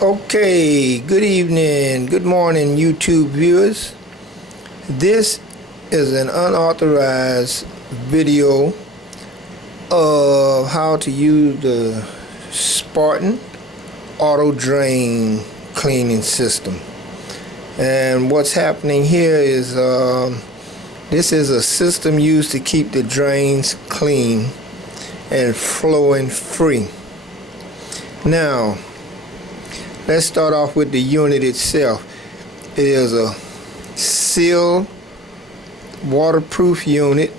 Okay, good evening, good morning, YouTube viewers. This is an unauthorized video of how to use the Spartan auto drain cleaning system. And what's happening here is this is a system used to keep the drains clean and flowing free. Now, let's start off with the unit itself. It is a sealed, waterproof unit.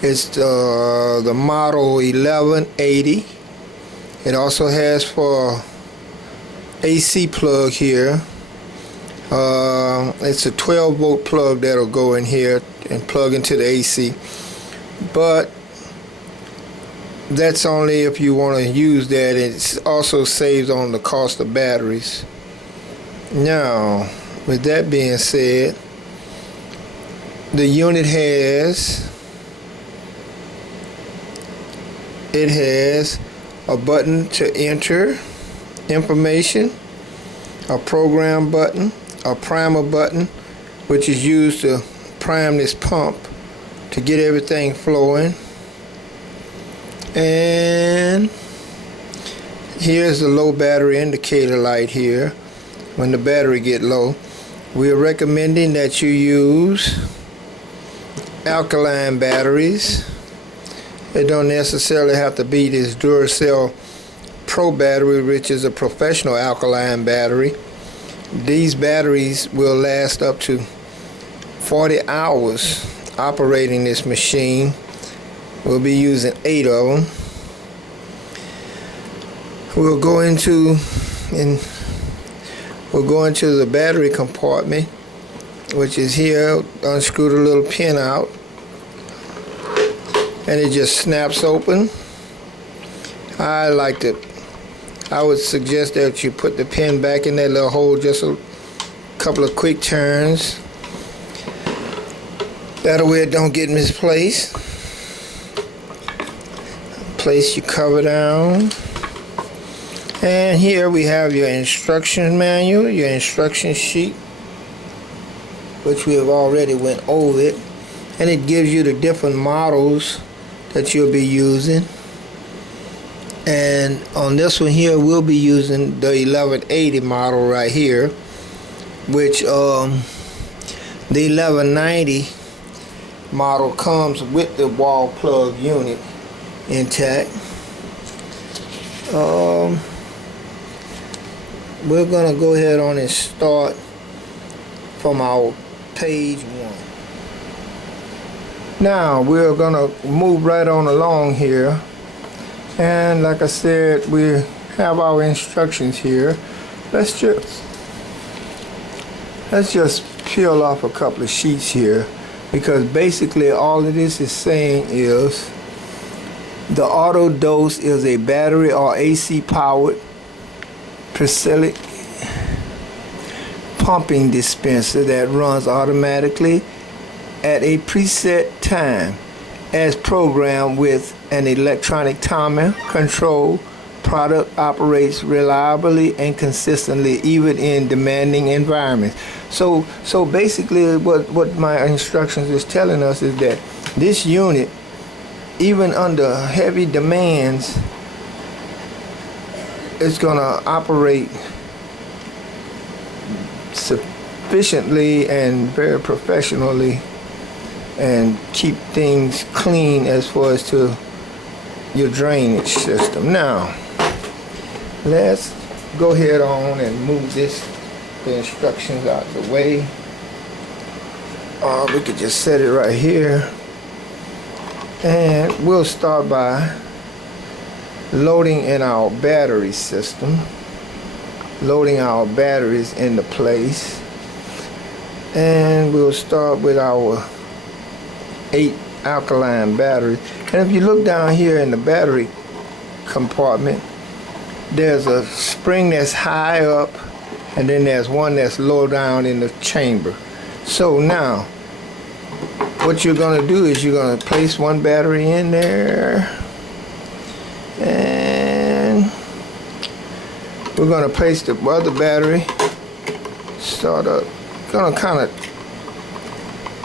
It's the model 1180. It also has for AC plug here. It's a 12-volt plug that'll go in here and plug into the AC. But that's only if you want to use that. It also saves on the cost of batteries. Now, with that being said, the unit has a button to enter information, a program button, a primer button, which is used to prime this pump to get everything flowing. And here's the low battery indicator light here. When the battery get low, we're recommending that you use alkaline batteries. It don't necessarily have to be this Duracell Pro battery, which is a professional alkaline battery. These batteries will last up to 40 hours operating this machine. We'll be using 8 of them. We'll go into the battery compartment, which is here. Unscrew the little pin out, and it just snaps open. I would suggest that you put the pin back in that little hole, just a couple of quick turns. That way it don't get misplaced. Place your cover down, and here we have your instruction manual, your instruction sheet, which we have already went over it, and it gives you the different models that you'll be using. And on this one here, we'll be using the 1180 model right here, which the 1190 model comes with the wall plug unit intact. We're gonna go ahead on and start from our page 1. Now we're gonna move right on along here, and like I said, we have our instructions here. Let's just peel off a couple of sheets here, because basically all of this is saying is the AutoDose is a battery or AC powered peristaltic pumping dispenser that runs automatically at a preset time as programmed with an electronic timer control. Product operates reliably and consistently even in demanding environments. So basically what my instructions is telling us is that this unit, even under heavy demands, it's gonna operate sufficiently and very professionally and keep things clean as far as to your drainage system. Now, let's go ahead on and move the instructions out of the way. We could just set it right here. And we'll start by loading in our battery system, loading our batteries into place. And we'll start with our 8 alkaline batteries. And if you look down here in the battery compartment, there's a spring that's high up, and then there's one that's low down in the chamber. So now, what you're going to do is you're going to place one battery in there and We're going to place the other battery. Start up. Going to kind of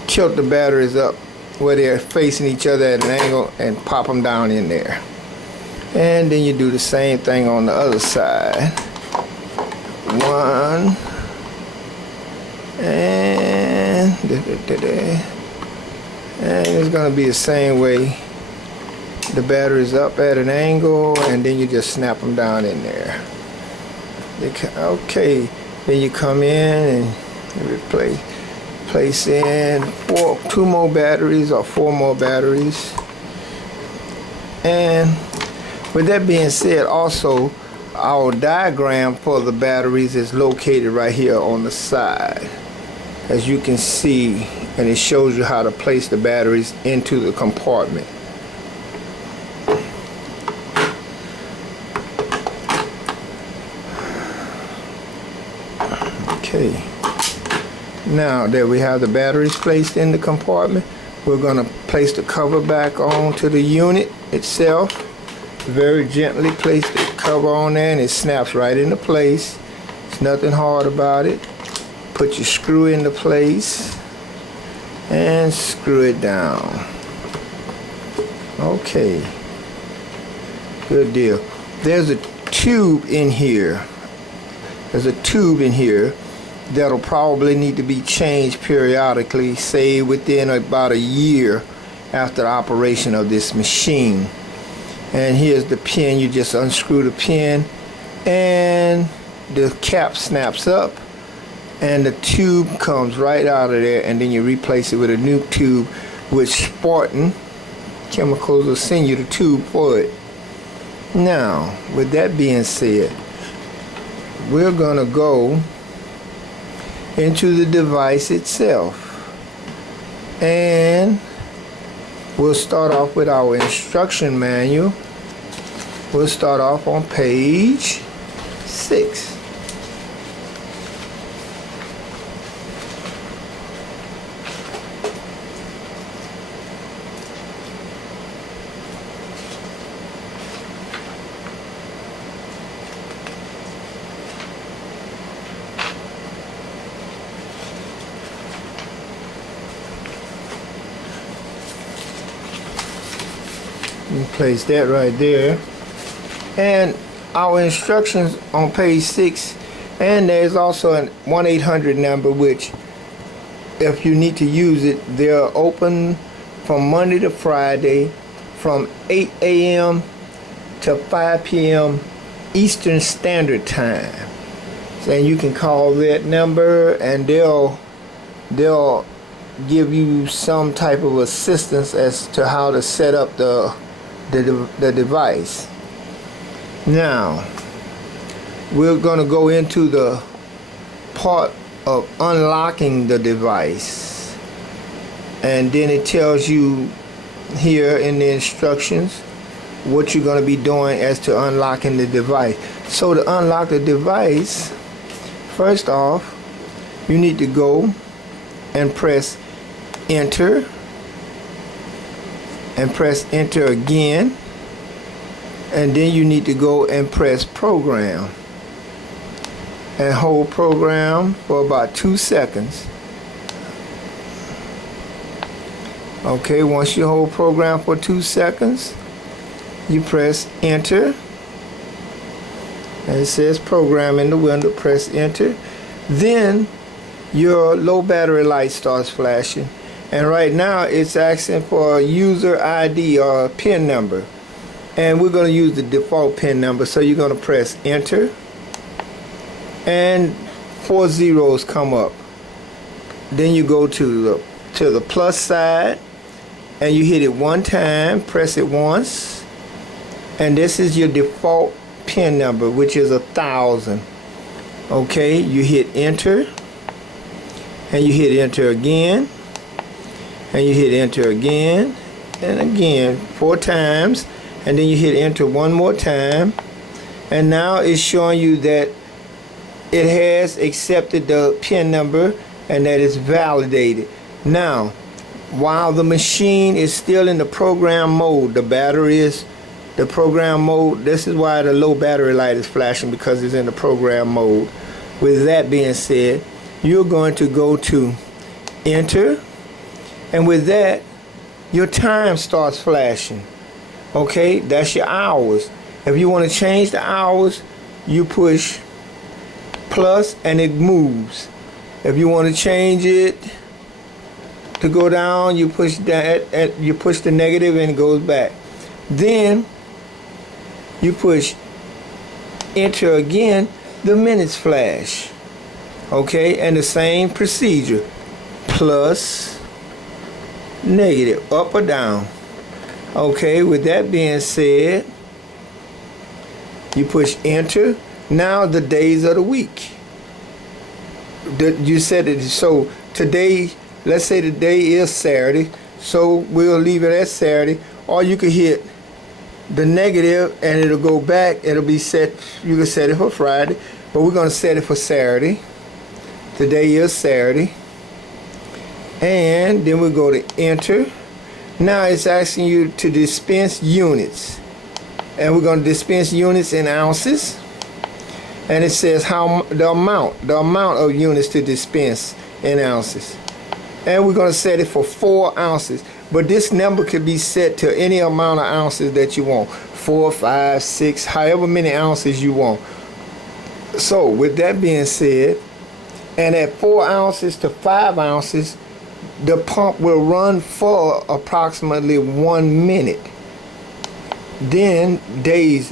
tilt the batteries up where they're facing each other at an angle and pop them down in there. And then you do the same thing on the other side. One. And it's going to be the same way. The battery's up at an angle, and then you just snap them down in there. Okay, then you come in and replace. Place in 2 more batteries or 4 more batteries. And with that being said, also our diagram for the batteries is located right here on the side, as you can see, and it shows you how to place the batteries into the compartment. Okay. Now that we have the batteries placed in the compartment, we're going to place the cover back onto the unit itself. Very gently place the cover on there and it snaps right into place. There's nothing hard about it. Put your screw into place and screw it down. Okay. Good deal. There's a tube in here. That'll probably need to be changed periodically, say within about a year after the operation of this machine. And here's the pin. You just unscrew the pin and the cap snaps up and the tube comes right out of there, and then you replace it with a new tube, which Spartan Chemicals will send you the tube for it. Now, with that being said, we're gonna go into the device itself, and we'll start off with our instruction manual. We'll start off on page 6. Place that right there, and our instructions on page 6, and there's also a 1-800 number, which if you need to use it, they're open from Monday to Friday from 8 a.m. to 5 p.m. Eastern Standard Time. And you can call that number and they'll give you some type of assistance as to how to set up the device. Now we're going to go into the part of unlocking the device, and then it tells you here in the instructions what you're going to be doing as to unlocking the device. So to unlock the device, first off, you need to go and press enter, and press enter again, and then you need to go and press program and hold program for about 2 seconds. Okay, once you hold program for 2 seconds, you press enter, and it says program in the window. Press enter, then your low battery light starts flashing. And right now it's asking for a user ID or a PIN number. And we're going to use the default PIN number. So you're going to press enter. And 4 zeros come up. Then you go to the plus side. And you hit it 1 time. Press it once. And this is your default PIN number, which is 1000. Okay, you hit enter. And you hit enter again. And you hit enter again and again 4 times, and then you hit enter 1 more time, and now it's showing you that it has accepted the PIN number and that it's validated. Now, while the machine is still in the program mode, the battery is the program mode. This is why the low battery light is flashing, because it's in the program mode. With that being said, you're going to go to enter, and with that your time starts flashing. Okay, that's your hours. If you want to change the hours, you push plus and it moves. If you want to change it to go down, you push that, you push the negative and it goes back. Then you push enter again, the minutes flash. Okay, and the same procedure, plus, negative, up or down. Okay, with that being said, you push enter. Now the days of the week. You said it, so today, let's say the day is Saturday, so we'll leave it at Saturday, or you could hit the negative and it'll go back. It'll be set, you can set it for Friday, but we're going to set it for Saturday. Today is Saturday. And then we go to enter. Now it's asking you to dispense units, and we're going to dispense units in ounces, and it says how the amount of units to dispense in ounces, and we're going to set it for 4 ounces. But this number could be set to any amount of ounces that you want, 4, 5, 6, however many ounces you want. So with that being said, and at 4 ounces to 5 ounces, the pump will run for approximately 1 minute. Then days,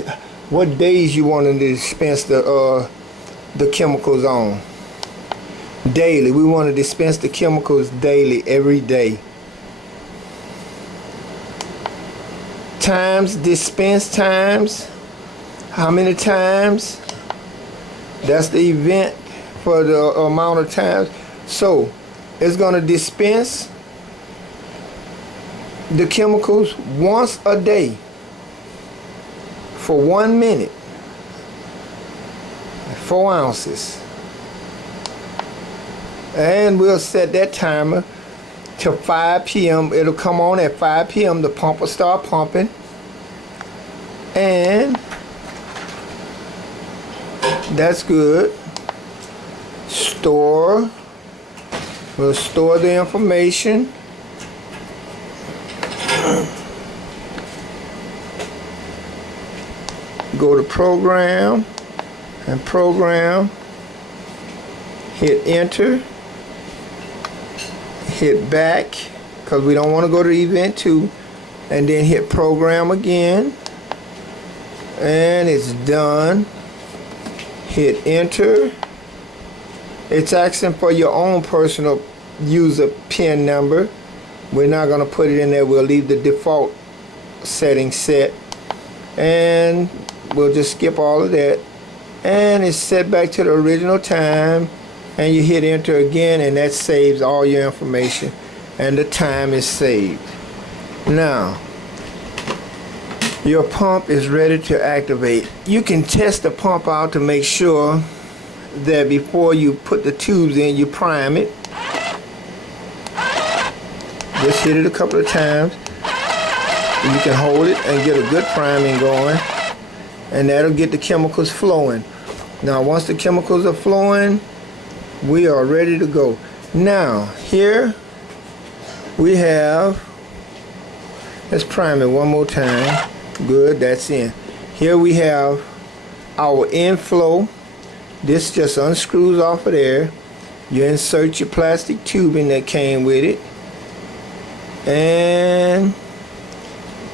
what days you want to dispense the chemicals on? Daily. We want to dispense the chemicals daily, every day. Times, dispense times. How many times? That's the event for the amount of times. So it's going to dispense the chemicals once a day for 1 minute, 4 ounces. And we'll set that timer till 5 p.m. It'll come on at 5 p.m. The pump will start pumping. And that's good. Store. We'll store the information. Go to program and program. Hit enter. Hit back, because we don't want to go to event 2, and then hit program again, and it's done. Hit enter. It's asking for your own personal user PIN number. We're not going to put it in there. We'll leave the default setting set, and we'll just skip all of that, and it's set back to the original time. And you hit enter again, and that saves all your information, and the time is saved. Now your pump is ready to activate. You can test the pump out to make sure that before you put the tubes in, you prime it. Just hit it a couple of times. You can hold it and get a good priming going, and that'll get the chemicals flowing. Now once the chemicals are flowing, we are ready to go. Now here we have, let's prime it one more time. Good, that's in. Here we have our inflow. This just unscrews off of there. You insert your plastic tubing that came with it, and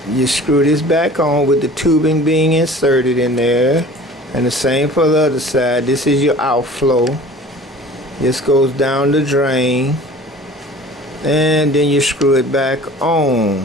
you screw this back on with the tubing being inserted in there, and the same for the other side. This is your outflow. This goes down the drain, and then you screw it back on.